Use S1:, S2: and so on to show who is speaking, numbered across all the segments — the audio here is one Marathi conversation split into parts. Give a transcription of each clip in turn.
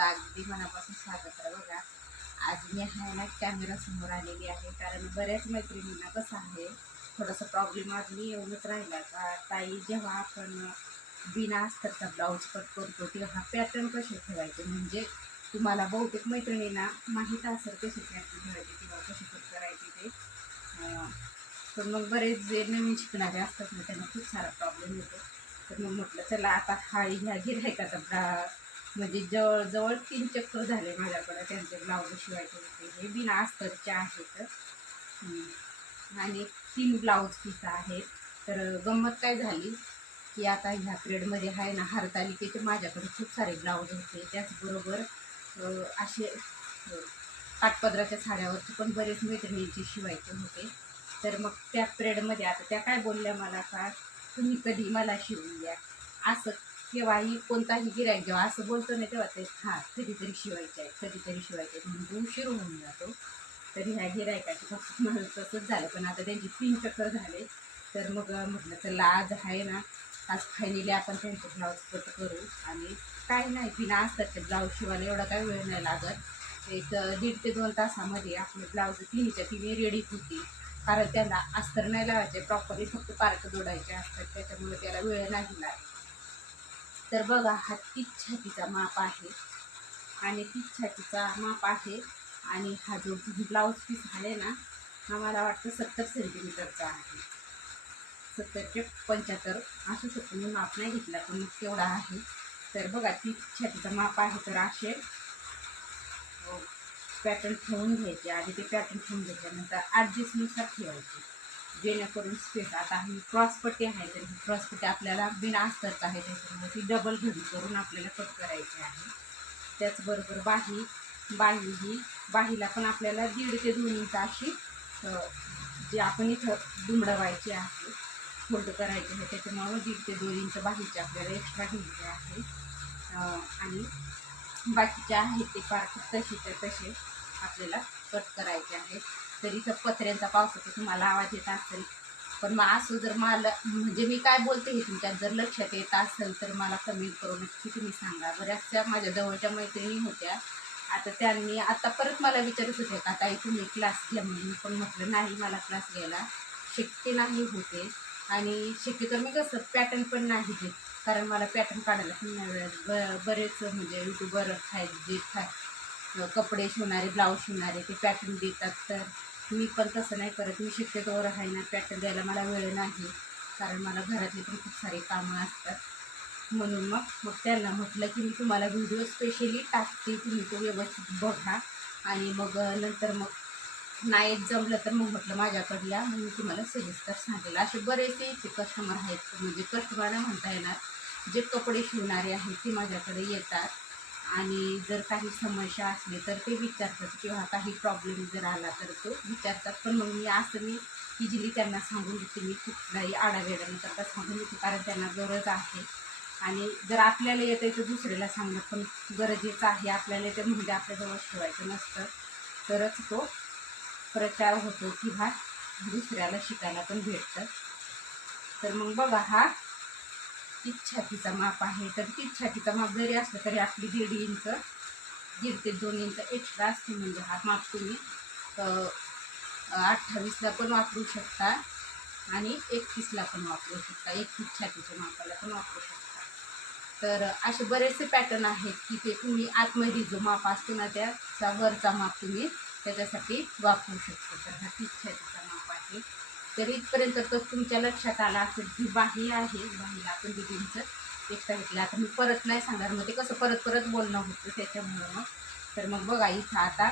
S1: तुमचं अगदी मनापासून स्वागत आहे बघा. आज मी आहे ना कॅमेरा समोर आलेली आहे कारण बऱ्याच मैत्रिणींना कसं आहे थोडासा प्रॉब्लेम आज मी येऊनच राहिला का? ताई जेव्हा आपण बिना अस्तरचा ब्लाऊज कट करतो तेव्हा पॅटर्न कसे ठेवायचे? म्हणजे तुम्हाला बहुतेक मैत्रिणींना माहीत असेल कसे पॅटर्न ठेवायचे किंवा कसे कट करायचे ते. तर मग बरेच जे नवीन शिकणारे असतात ना त्यांना खूप सारा प्रॉब्लेम येतो. तर मग म्हटलं चला आता हा ह्या गिरायकाचा म्हणजे जवळ जवळ तीन चक्कर झाले माझ्याकडं त्यांचे ब्लाऊज शिवायचे होते हे बिना अस्तरचे आहेत. आणि तीन ब्लाऊज पीस आहेत. तर गंमत काय झाली? की आता ह्या पिरियडमध्ये आहे ना हरतालिकेचे माझ्याकडे खूप सारे ब्लाऊज होते. त्याचबरोबर असे पाठपदराच्या काठपदराच्या साड्यावरचे पण बरेच मैत्रिणींचे शिवायचे होते. तर मग त्या पिरियडमध्ये आता त्या काय बोलल्या मला का? तुम्ही कधी मला शिवून द्या. असं केव्हाही कोणताही गिरायक जेव्हा असं बोलतो नाही तेव्हा ते हा कधीतरी शिवायचे आहे कधीतरी शिवायचे आहे म्हणून उशीर होऊन जातो. तरी ह्या गिरायकाची फक्त म्हणून तसंच झालं पण आता त्यांची तीन चक्कर झाले. तर मग म्हटलं चला आज आहे ना आज फायनली आपण त्यांचे ब्लाऊज कट करू. आणि काय नाही बिना अस्तरचे ब्लाऊज शिवायला एवढा काय वेळ नाही लागत. एक दीड ते दोन तासामध्ये आपले ब्लाऊज तिन्हीच्या तिन्ही रेडी होती. कारण त्याला अस्तर नाही लावायचे प्रॉपरली फक्त पार्क जोडायचे असतात त्याच्यामुळे त्याला वेळ नाही लागत. तर बघा हा तीच छातीचा माप आहे. आणि तीच छातीचा माप आहे. आणि हा जो ब्लाऊज पीस आहे ना हा मला वाटतं सत्तर सेंटीमीटरचा आहे. सत्तरचे पंच्याहत्तर असू शकतो मी माप नाही घेतला पण तेवढा आहे. तर बघा ती छातीचा माप आहे तर असे पॅटर्न ठेवून घ्यायचे. आधी ते पॅटर्न ठेवून घेतल्यानंतर ॲडजस्टनुसार ठेवायचे. जेणेकरून स्पेस आता ही क्रॉसपट्टी आहे तर ही क्रॉसपट्टी आपल्याला बिना अस्तरच आहे त्याच्यामुळे ती डबल घडी करून आपल्याला कट करायची आहे. त्याचबरोबर बाही बाही ही बाहीला पण आपल्याला दीड ते दोन इंच अशी जी आपण इथं दुमडवायची आहे फोल्ड करायची आहे त्याच्यामुळं दीड ते दोन इंच बाहीची आपल्याला एक्स्ट्रा घ्यायची आहे. आणि बाकीच्या आहेत ते पार्ट तर तसे आपल्याला कट करायचे आहेत. तर पत्र्यांचा पावसाचा तुम्हाला आवाज येत असेल. पण मग असं जर मला म्हणजे मी काय बोलते हे तुमच्यात जर लक्षात येत असेल तर मला कमेंट करून नक्की तुम्ही सांगा. बऱ्याचशा माझ्या जवळच्या मैत्रिणी होत्या. आता त्यांनी आता परत मला विचारत होते का ताई तुम्ही क्लास घ्या म्हणून? मी पण म्हटलं नाही मला क्लास घ्यायला शक्य नाही होते. आणि शक्यतो मी कसं पॅटर्न पण नाही घेत कारण मला पॅटर्न काढायला पण नाही ब बरेच म्हणजे यूट्यूबर आहेत जे खा कपडे शिवणारे ब्लाऊज शिवणारे ते पॅटर्न देतात. तर मी पण तसं नाही करत. मी शक्यतो आहे ना पॅटर्न द्यायला मला वेळ नाही. कारण मला घरातली पण खूप सारी कामं असतात. म्हणून मग मग त्यांना म्हटलं की मी तुम्हाला व्हिडिओ स्पेशली टाकते. तुम्ही तो व्यवस्थित बघा. आणि मग नंतर मग नाही जमलं तर मग म्हटलं माझ्याकडे या. मग मी तुम्हाला सविस्तर सांगेल. असे बरेचसे इथे कस्टमर आहेत. म्हणजे कस्टमर म्हणता येणार. जे कपडे शिवणारे आहेत ते माझ्याकडे येतात. आणि जर काही समस्या असली तर ते विचारतात किंवा काही प्रॉब्लेम जर आला तर तो विचारतात. पण मग मी असं मी इझिली त्यांना सांगून देते. मी कुठलाही आडावेडा न करता सांगून देते. कारण त्यांना गरज आहे. आणि जर आपल्याला येतं तर दुसऱ्याला सांगणं पण गरजेचं आहे. आपल्याला येतं म्हणजे आपल्याजवळ शिवायचं नसतं. तरच तो प्रचार होतो किंवा दुसऱ्याला शिकायला पण भेटतं. तर मग बघा हा तीच छातीचा माप आहे. तर तीच छातीचा माप जरी असलं तरी आपली दीड इंच दीड ते दोन इंच एक्स्ट्रा असते म्हणजे हा माप तुम्ही अठ्ठावीसला पण वापरू शकता आणि एकतीसला पण वापरू शकता. एकतीस छातीच्या मापाला पण वापरू शकता. तर असे बरेचसे पॅटर्न आहेत की ते तुम्ही आतमध्ये जो माप असतो ना त्याचा वरचा माप तुम्ही त्याच्यासाठी वापरू शकतो. तर हा तीस छातीचा माप आहे. तर इथपर्यंत तर तुमच्या लक्षात आला असेल की बाही आहे बाहीला आपण दिदींचं एक्स्ट्रा घेतलं. आता मी परत नाही सांगणार. मग ते कसं परत परत बोलणं होतं त्याच्यामुळं मग. तर मग बघा इथं आता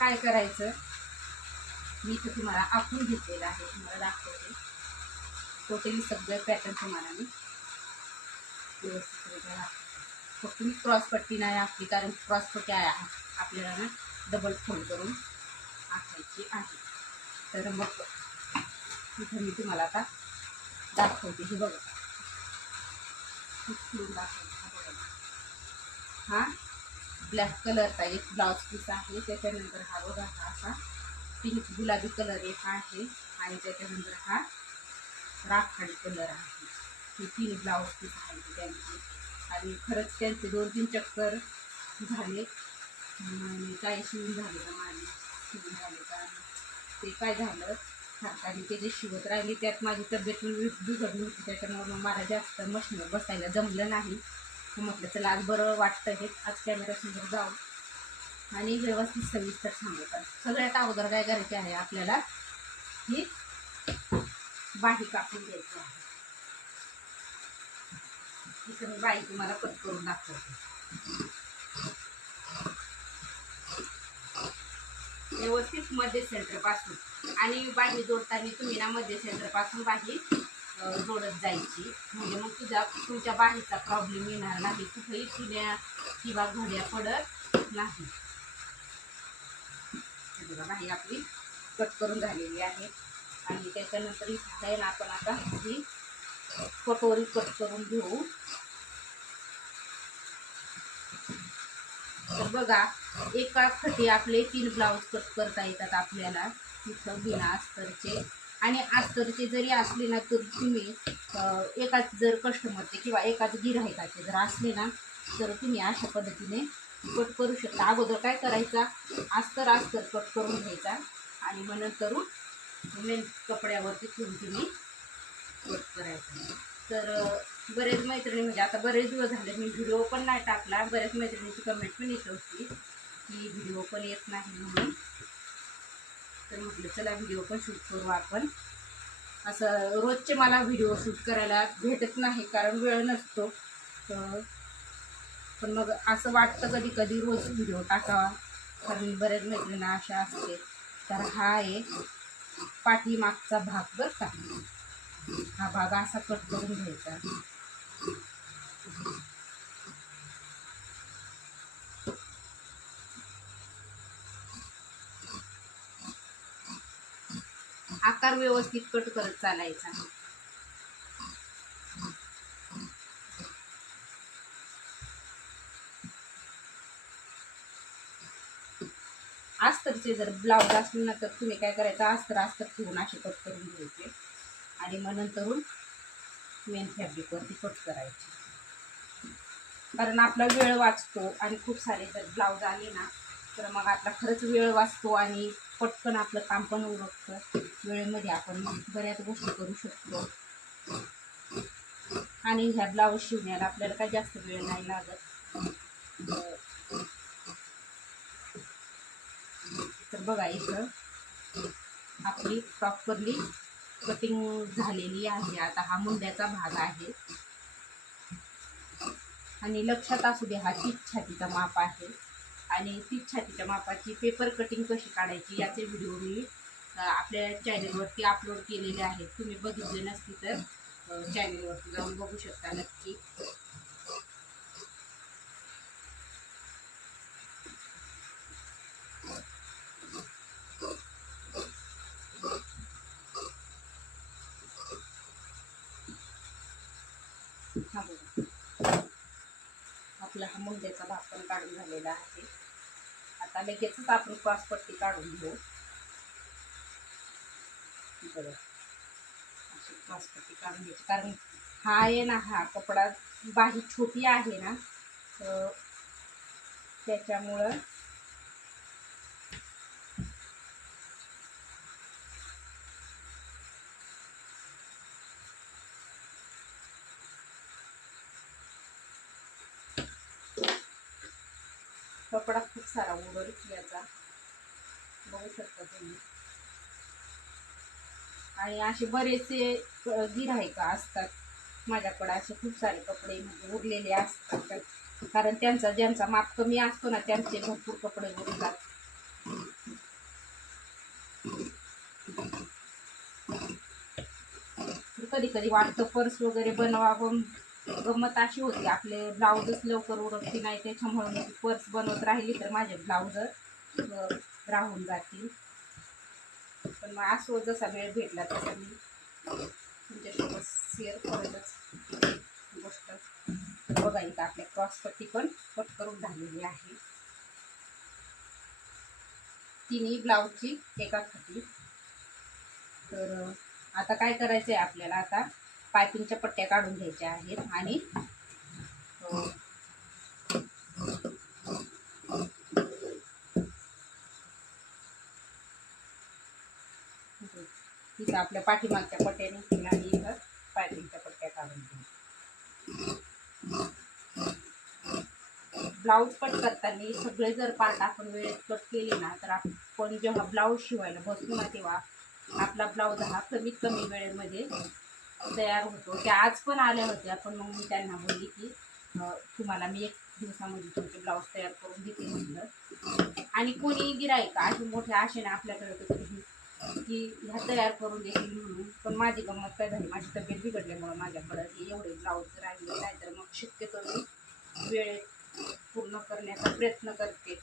S1: काय करायचं? मी इथं तुम्हाला आखून घेतलेलं आहे. तुम्हाला दाखवते. टोटली सगळं पॅटर्न तुम्हाला मी व्यवस्थित फक्त मी क्रॉसपट्टी नाही आखली कारण क्रॉसपट्टी आहे. आपल्याला ना डबल फोल्ड करून आखायची आहे. तर मग इथं मी तुम्हाला आता दाखवते. हे बघा. दाखवते हा ब्लॅक कलरचा एक ब्लाऊज पीस आहे. त्याच्यानंतर हा बघा हा असा पिंक गुलाबी कलर एक आहे. आणि त्याच्यानंतर हा राखाडी कलर आहे. हे तीन ब्लाऊज पीस आहेत त्यांचे. आणि खरंच त्यांचे दोन तीन चक्कर झाले. आणि काय शिवून झाले का माझे शिवून झाले का? ते काय झालं? आणि ते जे शिवत राहिली त्यात माझी तब्येत बिघडली होती. त्याच्यामुळे मग मला जास्त मशीनवर बसायला जमलं नाही. मग म्हटलं चला आज बरं वाटतं हे. आज कॅमेरा जाऊ. आणि व्यवस्थित सविस्तर सांगू सगळ्यात अगोदर काय करायचे आहे आपल्याला ही बाही कापून घ्यायची आहे. तिथं मी बाई तुम्हाला कट करून दाखवते. व्यवस्थित मध्य सेंटरपासून. आणि बाही जोडताना तुम्ही ना मध्य सेंटरपासून बाही जोडत जायची. म्हणजे मग तुझ्या तुमच्या बाहीचा प्रॉब्लेम येणार नाही. कुठेही चिन्या किंवा घड्या पडत नाही. बघा बाही आपली कट करून झालेली आहे. आणि त्याच्यानंतर इथे आहे ना आपण आता ही कटोरी कट करून घेऊ. तर बघा एका खटी आपले तीन ब्लाऊज कट करता येतात आपल्याला. तिथं बिना अस्तरचे. आणि अस्तरचे जरी असले ना तर तुम्ही एकाच जर कस्टमरचे किंवा एकाच गिराहिकाचे जर असले ना तर तुम्ही अशा पद्धतीने कट करू शकता. अगोदर काय करायचा? अस्तर अस्तर कट करून घ्यायचा. आणि मग नंतर मेन कपड्यावरती ठेवून तुम्ही कट करायचा. तर बरेच मैत्रिणी म्हणजे आता बरेच दिवस झाले मी व्हिडिओ पण नाही टाकला. बऱ्याच मैत्रिणीची कमेंट पण येत होती की व्हिडिओ पण येत नाही म्हणून. तर म्हटलं चला व्हिडिओ पण शूट करू आपण. असं रोजचे मला व्हिडिओ शूट करायला भेटत नाही कारण वेळ नसतो. तर पण मग असं वाटतं कधी कधी रोज व्हिडिओ टाकावा. कारण बऱ्याच मैत्रिणी अशा असते तर हा आहे पाठीमागचा भाग बरं का. हा भाग असा कट करून घ्यायचा. आकार व्यवस्थित कट करत चालायचा. अस्तरचे जर ब्लाऊज असले ना तर तुम्ही काय करायचं? अस्तर अस्तर ठेवून असे कट करून घ्यायचे. आणि मग नंतरून मेन फॅब्रिकवरती कट करायचे. कारण आपला वेळ वाचतो आणि खूप सारे जर ब्लाऊज आले ना तर मग आपला खरंच वेळ वाचतो आणि पटकन आपलं काम पण उरकतं. वेळेमध्ये आपण बऱ्याच गोष्टी करू शकतो. आणि ह्या ब्लाऊज शिवण्याला आपल्याला काही जास्त वेळ नाही लागत. तर बघा इथं आपली प्रॉपरली कटिंग झालेली आहे. आता हा मुंड्याचा भाग आहे. आणि लक्षात असू दे हा तीच छातीचा माप आहे. आणि तीच छातीच्या मापाची पेपर कटिंग कशी काढायची याचे व्हिडिओ मी आपल्या चॅनलवरती अपलोड केलेले आहेत. तुम्ही बघितले नसतील तर चॅनलवरती जाऊन बघू शकता नक्की. हा बघा. आपला हा मुंड्याचा भाग पण काढून झालेला आहे. आता लगेचच आपण क्रॉसपट्टी काढून घेऊ. बघा. अशी क्रॉसपट्टी काढून घ्यायची. कारण हा आहे ना हा कपडा बाही छोटी आहे ना तर त्याच्यामुळं कपडा खूप सारा उडल याचा बघू शकता तुम्ही. आणि असे बरेचसे गिराहिक असतात. माझ्याकडे असे खूप सारे कपडे म्हणजे उरलेले असतात. कारण त्यांचा ज्यांचा माप कमी असतो ना त्यांचे भरपूर कपडे उरतात कधी कधी वाटतं पर्स वगैरे बनवावं. गंमत अशी होती आपले ब्लाऊजच लवकर उरकती नाही त्याच्यामुळे मी पर्स बनवत राहिली तर माझे ब्लाऊज राहून जातील. पण मग असो जसा वेळ भेटला तसा मी तुमच्यासोबत शेअर करेलच गोष्ट बघा इथं आपल्या क्रॉसपट्टी पण कट करून झालेली आहे. तिन्ही ब्लाऊजची एका खाती. तर आता काय करायचं आहे आपल्याला आता? पायपिंगच्या पट्ट्या काढून घ्यायच्या आहेत आणि तिथं आपल्या पाठीमागच्या पट्ट्याने निघतील इथं पायपिंगच्या पट्ट्या काढून घ्या ब्लाऊज कट करताना सगळे जर पार्ट आपण वेळेत कट केले ना तर आपण जेव्हा ब्लाऊज शिवायला बसू ना तेव्हा आपला ब्लाऊज हा कमीत कमी वेळेमध्ये तयार होतो. त्या आज पण आल्या होत्या पण मग मी त्यांना बोलली की तुम्हाला मी एक दिवसामध्ये तुमचे ब्लाऊज तयार करून देते म्हटलं. आणि कोणी गिरायक असे मोठे आशेने आपल्याकडे तर कधी की ह्या तयार करून देतील म्हणून. पण माझी गंमत काय झाली? माझी तब्येत बिघडल्यामुळं माझ्याकडं हे एवढे ब्लाऊज राहिले. नाही तर मग शक्यतो मी वेळेत पूर्ण करण्याचा प्रयत्न करते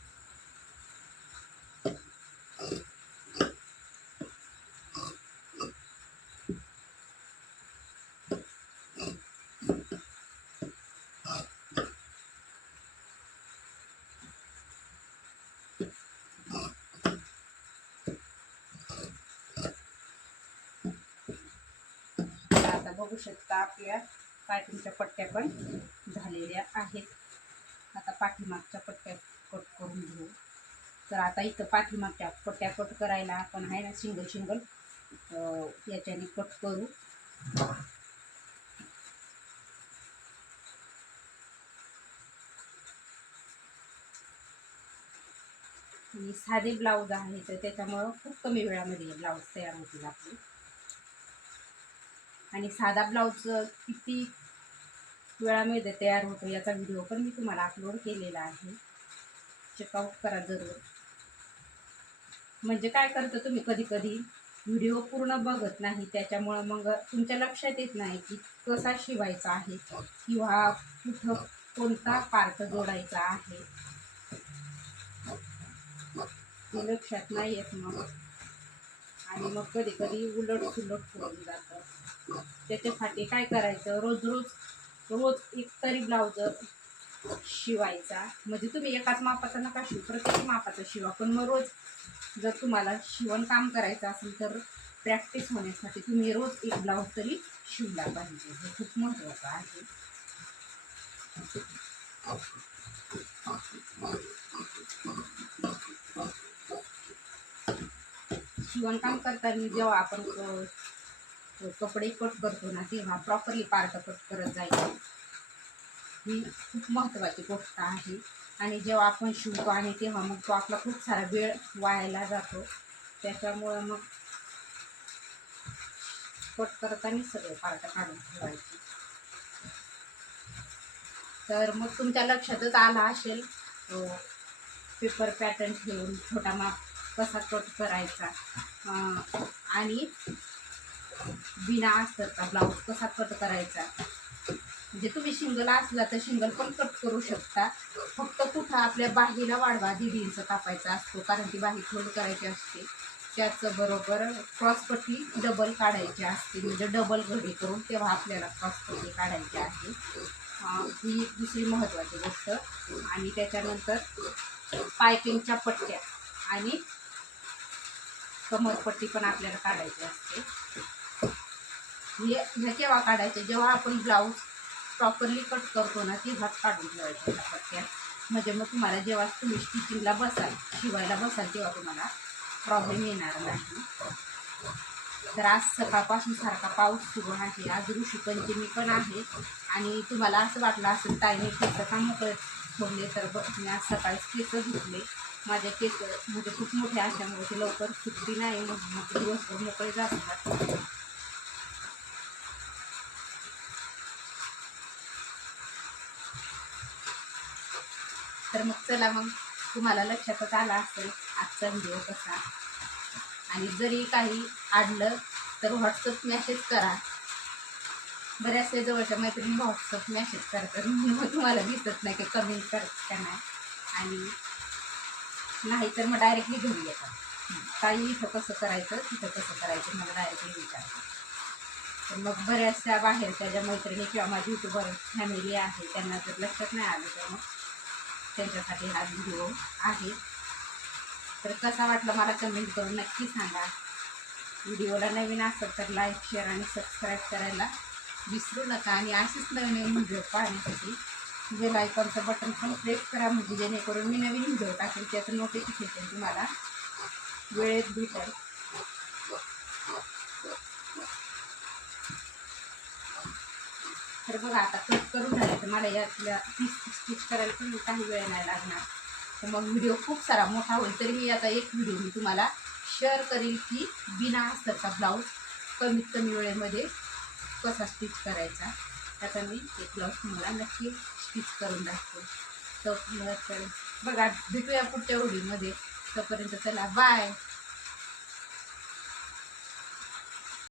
S1: तर आता बघू शकता आपल्या पाठींच्या पट्ट्या पण झालेल्या आहेत. आता पाठीमागच्या पट्ट्या कट करून घेऊ. तर आता इथं पाठीमागच्या पट्ट्या कट करायला आपण आहे ना सिंगल सिंगल याच्याने कट करू. आणि साधे ब्लाऊज आहे तर त्याच्यामुळं खूप कमी वेळामध्ये ब्लाऊज तयार होतील आपले. आणि साधा ब्लाऊज किती वेळामध्ये तयार होतो याचा व्हिडिओ पण मी तुम्हाला अपलोड केलेला आहे. चेकआउट करा जरूर. म्हणजे काय करतं तुम्ही कधी कधी व्हिडिओ पूर्ण बघत नाही त्याच्यामुळं मग तुमच्या लक्षात येत नाही की कसा शिवायचा आहे किंवा कुठं कोणता पार्ट जोडायचा आहे. ते लक्षात नाही येत मग. आणि मग कधी कधी उलट सुलट होऊन जातं. त्याच्यासाठी काय करायचं? रोज रोज रोज एक तरी ब्लाऊज शिवायचा. म्हणजे तुम्ही एकाच मापाचा नका शिव प्रत्येक मापाचा शिवा. पण मग रोज जर तुम्हाला शिवणकाम करायचं असेल तर प्रॅक्टिस होण्यासाठी तुम्ही रोज एक ब्लाऊज तरी शिवला पाहिजे. हे खूप महत्त्वाचं आहे. शिवणकाम करताना जेव्हा आपण कपडे कट करतो ना तेव्हा प्रॉपरली पार्ट कट करत जायचं. ही खूप महत्त्वाची गोष्ट आहे. आणि जेव्हा आपण शिवतो आणि तेव्हा मग तो आपला खूप सारा वेळ वायाला जातो. त्याच्यामुळं मग कट करताना सगळे पार्ट काढून ठेवायचे. तर मग तुमच्या लक्षातच आला असेल पेपर पॅटर्न ठेवून छोटा माप कसा कट करायचा? आणि बिना अस्तरचा ब्लाऊज कसा कट करायचा? म्हणजे तुम्ही शिंगल असला तर शिंगल पण कट करू शकता. फक्त कुठं आपल्या बाहीला वाढवा दीड इंच कापायचा असतो कारण ती बाही फोल्ड करायची असते. त्याचबरोबर क्रॉसपट्टी डबल काढायची असते. म्हणजे डबल घडी करून तेव्हा आपल्याला क्रॉसपट्टी काढायची आहे. ही दुसरी महत्त्वाची गोष्ट. आणि त्याच्यानंतर पायपिंगच्या पट्ट्या आणि कमरपट्टी पण आपल्याला काढायची असते. हे ह्या केव्हा काढायचे? जेव्हा आपण ब्लाऊज प्रॉपरली कट करतो ना तेव्हाच काढून ठेवायचे त्या म्हणजे मग तुम्हाला जेव्हा तुम्ही स्टिचिंगला बसाल शिवायला बसाल तेव्हा तुम्हाला प्रॉब्लेम येणार नाही. तर आज सकाळपासून सारखा पाऊस सुरू आहे. आज ऋषीपंचमी पण आहे. आणि तुम्हाला असं वाटलं असं ताईने केस का मोकळे सोडले तर बघ मी आज सकाळीच केस धुतले. माझे केस म्हणजे खूप मोठे असल्यामुळे ते लवकर सुटली नाही. मग मग दिवसभर मोकळे जातात. तर मग चला मग तुम्हाला लक्षातच आला असेल आजचा व्हिडिओ कसा. आणि जरी काही आडलं तर व्हॉट्सअप मॅसेज करा. बऱ्याचशा जवळच्या मैत्रिणी व्हॉट्सअप मॅसेज करतात म्हणून मग तुम्हाला दिसत नाही की कमेंट करत का नाही. आणि नाही तर मग डायरेक्टली घरी येतात. काही इथं कसं करायचं तिथं कसं करायचं मला डायरेक्टली विचारतात. तर मग बऱ्याचशा बाहेरच्या ज्या मैत्रिणी किंवा माझी युट्यूबर फॅमिली आहे त्यांना जर लक्षात नाही आलं तर मग त्यांच्यासाठी हा व्हिडिओ आहे. तर कसा वाटला मला कमेंट करून नक्की सांगा. व्हिडिओला नवीन असेल तर लाईक शेअर आणि सबस्क्राईब करायला विसरू नका. आणि असेच नवीन नवीन व्हिडिओ पाहण्यासाठी बेल आयकॉनचं बटन पण प्रेस करा. म्हणजे जेणेकरून मी नवीन व्हिडिओ टाकेल त्याचं नोटिफिकेशन तुम्हाला वेळेत भेटेल. तर बघा आता कट करून झालं तर मला यातल्या पीस स्टिच करायला पण काही वेळ नाही लागणार. तर मग व्हिडिओ खूप सारा मोठा होईल. तरी मी आता एक व्हिडिओ मी तुम्हाला शेअर करेल की बिना अस्तरचा ब्लाऊज कमीत कमी वेळेमध्ये कसा स्टिच करायचा. त्याचा मी एक ब्लाऊज तुम्हाला नक्की स्टिच करून दाखवेल तर बघा भेटूया पुढच्या व्हिडिओमध्ये तोपर्यंत चला बाय